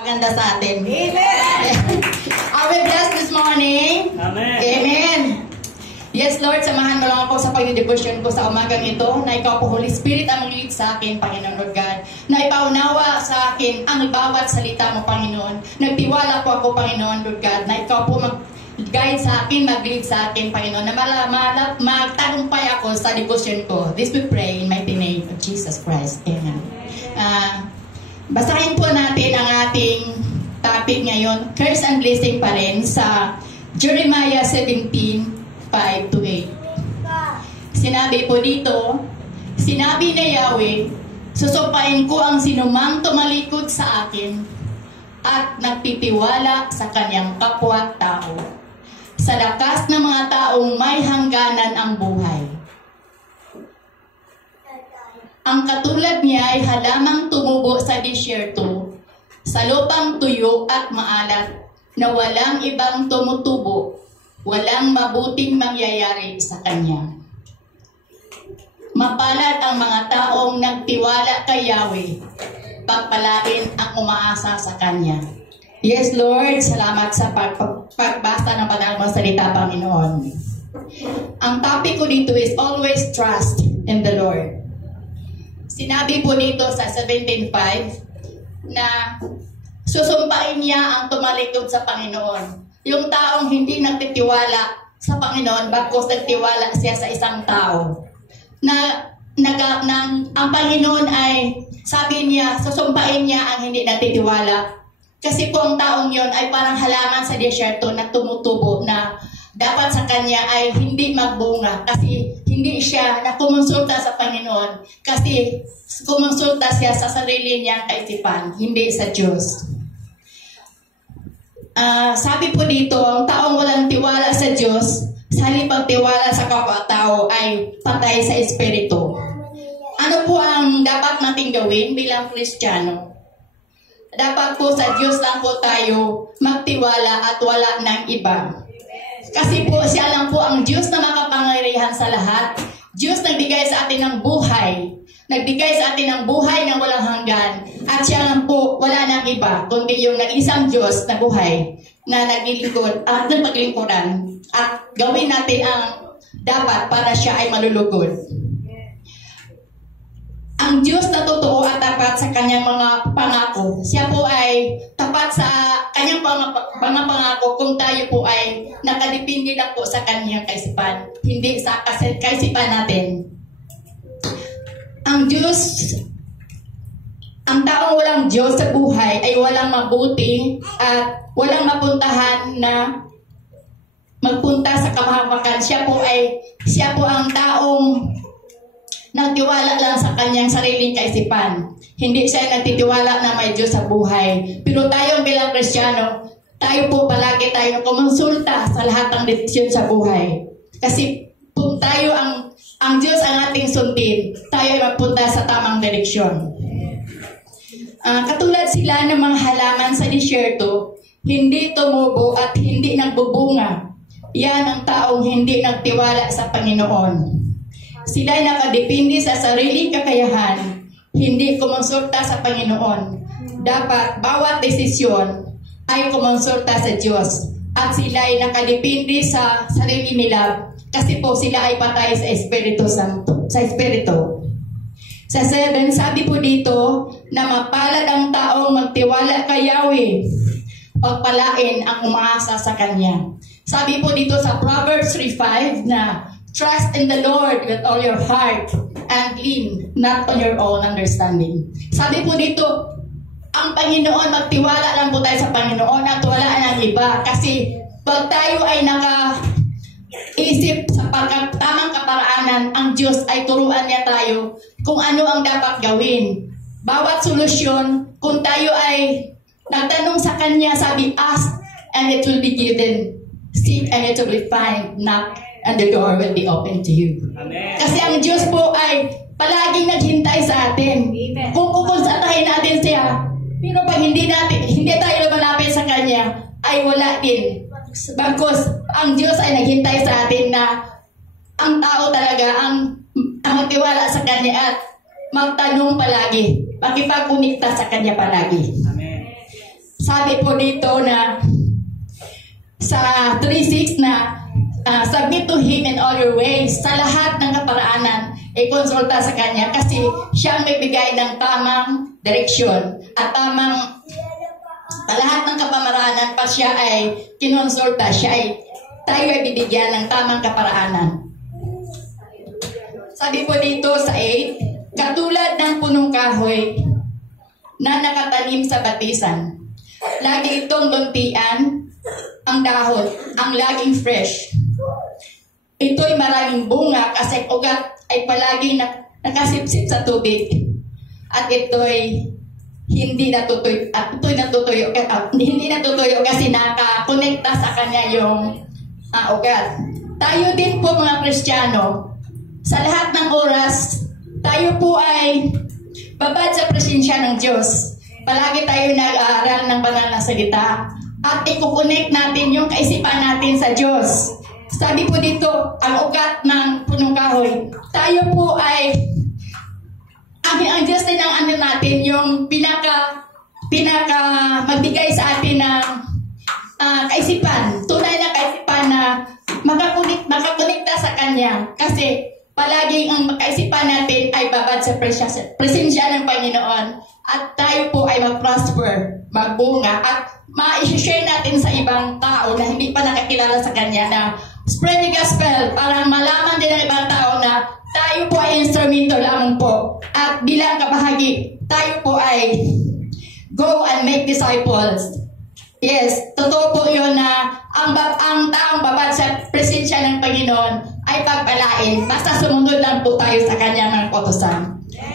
Maganda sa atin. Amen. Are we blessed this morning? Amen. Amen. Yes, Lord, samahan mo lang ako sa pag-devotion ko sa umagang ito na ikaw po, Holy Spirit, ang mag-lead sa akin, Panginoon Lord God. Na ipaunawa sa akin ang bawat salita mo, Panginoon. Nagtiwala po ako, Panginoon Lord God, na ikaw po mag-guide sa akin, mag-lead sa akin, Panginoon. Na magtagumpay ako sa devotion ko. This we pray in mighty name of Jesus Christ. Amen. Basahin po natin ang ating topic ngayon, curse and blessing pa rin sa Jeremiah 17:5-8. Sinabi po dito, sinabi ni Yahweh, susumpain ko ang sinumang tumalikod sa akin at nagtitiwala sa kanyang kapwa-tao. Sa lakas ng mga taong may hangganan ang buhay. Ang katulad niya ay halamang tumubo sa disyerto, sa lupang tuyo at maalat, na walang ibang tumutubo, walang mabuting mangyayari sa kanya. Mapalad ang mga taong nagtiwala kay Yahweh, pagpalain ang umaasa sa kanya. Yes, Lord, salamat sa pagbasa ng banal mong salita, Panginoon. Ang topic ko dito is always trust in the Lord. Sinabi po dito sa 17:5 na susumpain niya ang tumalikod sa Panginoon. Yung taong hindi nagtitiwala sa Panginoon, bagkus nagtiwala siya sa isang tao. Ang Panginoon ay, sabi niya, susumpain niya ang hindi nagtitiwala. Kasi po ang taong yon ay parang halaman sa disyerto na tumutubo na dapat sa kanya ay hindi magbunga kasi hindi siya nakumonsulta sa Panginoon kasi kumonsulta siya sa sarili niyang kaisipan, hindi sa Diyos. Sabi po dito, ang taong walang tiwala sa Diyos, sa halipang tiwala sa kapwa-tao ay patay sa espiritu. Ano po ang dapat nating gawin bilang Kristiyano? Dapat po sa Diyos lang po tayo magtiwala at wala ng iba. Kasi po siya lang po ang Diyos na makapangyarihan sa lahat. Diyos nagbigay sa atin ng buhay. Nagbigay sa atin ng buhay na walang hanggan. At siya lang po, wala nang iba, kundi yung nag-isang Diyos na buhay na naglilingkod at nagpaglingkuran. At gawin natin ang dapat para siya ay malulugod. Ang Diyos na totoo at tapat sa kanyang mga pangako. Siya po ay tapat sa kanyang mga pangako kung tayo po ay nakadepende lang po sa kanyang kaisipan. Hindi sa kaisipan natin. Ang Diyos, ang taong walang Diyos sa buhay ay walang mabuti at walang mapuntahan na magpunta sa kapahamakan. Siya po ang taong nagtiwala lang sa kanyang sariling kaisipan. Hindi siya nagtitiwala na may Diyos sa buhay. Pero tayo bilang Kristiyano, tayo po palagi tayo kumonsulta sa lahat ng desisyon sa buhay. Kasi kung tayo ang Diyos ang ating sundin, tayo ay mapunta sa tamang direksyon. Katulad sila ng mga halaman sa disyerto, hindi tumubo at hindi nagbubunga. Yan ang taong hindi nagtiwala sa Panginoon. Sila ay nakadepende sa sariling kakayahan, hindi kumonsulta sa Panginoon. Dapat bawat desisyon ay kumonsulta sa Diyos. At sila ay nakadepende sa sarili nila kasi po sila ay patay sa Espiritu Santo. Sa Espiritu. Sa 7, sabi po dito na mapalad ang taong magtiwala kay Yahweh, pagpalain ang umaasa sa Kanya. Sabi po dito sa Proverbs 3:5 na trust in the Lord with all your heart and lean not on your own understanding. Sabi po dito, ang Panginoon, magtiwala lang po tayo sa Panginoon at wala ng iba. Kasi pag tayo ay nakaisip sa tamang kaparaanan, ang Diyos ay turuan niya tayo kung ano ang dapat gawin. Bawat solusyon, kung tayo ay nagtanong sa Kanya, sabi, ask and it will be given. Seek and it will be found. Knock and the door will be open to you. Amen. Kasi ang Diyos po ay palaging naghintay sa atin. Amen. Kung kukonsultahin natin siya, pero pag hindi tayo malapit sa Kanya, ay wala din. Bagkus, ang Diyos ay naghintay sa atin na ang tao talaga ang magtiwala sa Kanya at magtanong palagi, makipag-unikta sa Kanya palagi. Amen. sabi po dito na sa 3:6 na submit to Him in all your ways. Sa lahat ng kaparaanan, konsulta sa Kanya kasi siya ang may bigay ng tamang direksyon at tamang lahat ng kapamaraanan pa siya ay kinonsulta, tayo ay bibigyan ng tamang kaparaanan. Sabi po dito sa 8, katulad ng punong kahoy na nakatanim sa batisan, lagi itong luntian ang dahon, ang laging fresh. Ito'y maraming bunga kasi ugat ay palaging nakasipsip sa tubig. At ito'y hindi natutuyo kasi nakakonekta sa kanya yung ugat. Tayo din po mga Kristiyano, sa lahat ng oras, tayo po ay babad sa presensya ng Diyos. Palagi tayo nag-aaral ng banal na salita at i-connect natin yung kaisipan natin sa Diyos. Sabi po dito, ang ugat ng punong kahoy, tayo po ay ang Diyos din ang natin, yung pinaka magbigay sa atin ng kaisipan, tunay na kaisipan na makakonekta sa Kanya. Kasi palaging ang kaisipan natin ay babad sa presensya ng Panginoon at tayo po ay mag-prosper, magbunga at ma-share natin sa ibang tao na hindi pa nakakilala sa Kanya na spread the gospel para malaman din ng ibang tao na tayo po ay instrumento lamang po at bilang kabahagi, tayo po ay go and make disciples. Yes, totoo po yun na ang taong babad sa presensya ng Panginoon ay pagpalain basta sumunod lang po tayo sa Kanyang mga utusan.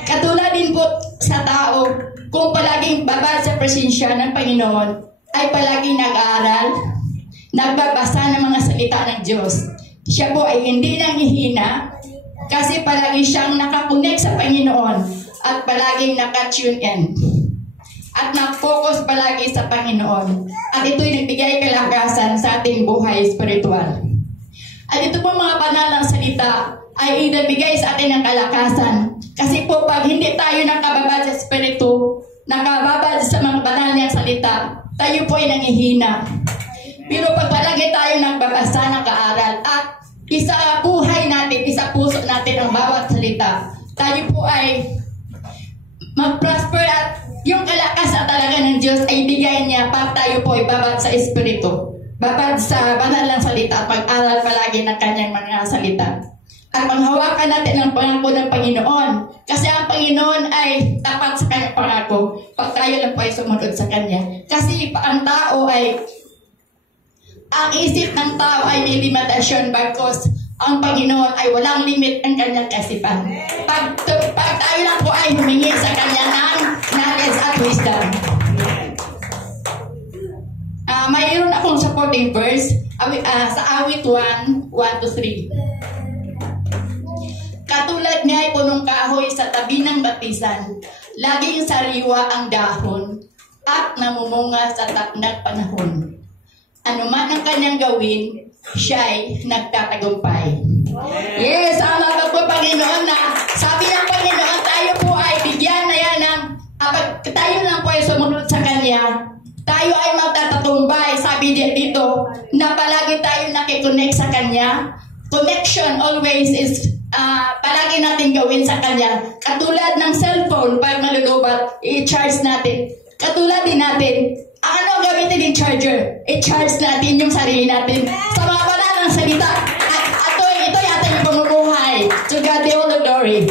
Katulad din po sa tao, kung palaging babad sa presensya ng Panginoon, ay palaging nag-aaral, nagbabasa ng mga salita ng Diyos. Siya po ay hindi nanghihina kasi palagi siyang nakakonek sa Panginoon at palaging naka-tune in. At na-focus palagi sa Panginoon. At ito'y nagbigay kalakasan sa ating buhay spiritual. At ito po mga banal ng salita ay inabigay sa atin ng kalakasan. Kasi po pag hindi tayo nakababad sa spiritu, nakababad sa mga banal niyang salita, tayo po ay nanghihina. Pero pag palagi tayo nagbabasa, nag-aaral, at isa buhay natin, isa puso natin ang bawat salita, tayo po ay mag-prosper at yung kalakasan talaga ng Diyos ay bigay niya para tayo po ay babad sa espiritu, babad sa banal ng salita at pag-aral palagi ng kanyang mga salita. At panghawakan natin ang pangako ng Panginoon kasi ang Panginoon ay tapat sa kanyang pangako pag tayo lang po ay sumunod sa kanya. Kasi ang tao ay ang isip ng tao ay may limitasyon bagkos ang Panginoon ay walang limit ang kanyang kaisipan. Pag tayo lang po ay humingi sa kanya ng knowledge at wisdom. Mayroon akong supporting verse sa awit 1:1-3. Katulad niya ay punong kahoy sa tabi ng batisan, laging sariwa ang dahon at namumunga sa taknang panahon. Ano man ang kanyang gawin, siya'y nagtatagumpay. Yes, ang mga po Panginoon na sabi ng Panginoon, tayo po ay bigyan na yan ng tayo lang po ay sumunod sa Kanya. Tayo ay magtatagumpay. Sabi dito na palagi tayo nakikonnect sa Kanya. Connection always is palagi natin gawin sa Kanya. Katulad ng cellphone, pag malulubat, i-charge natin. Katulad din natin, ano gamitin yung charger? I-charge natin yung sarili natin sa mga banal ng salita. At ito'y ating pamumuhay. To God be all the glory.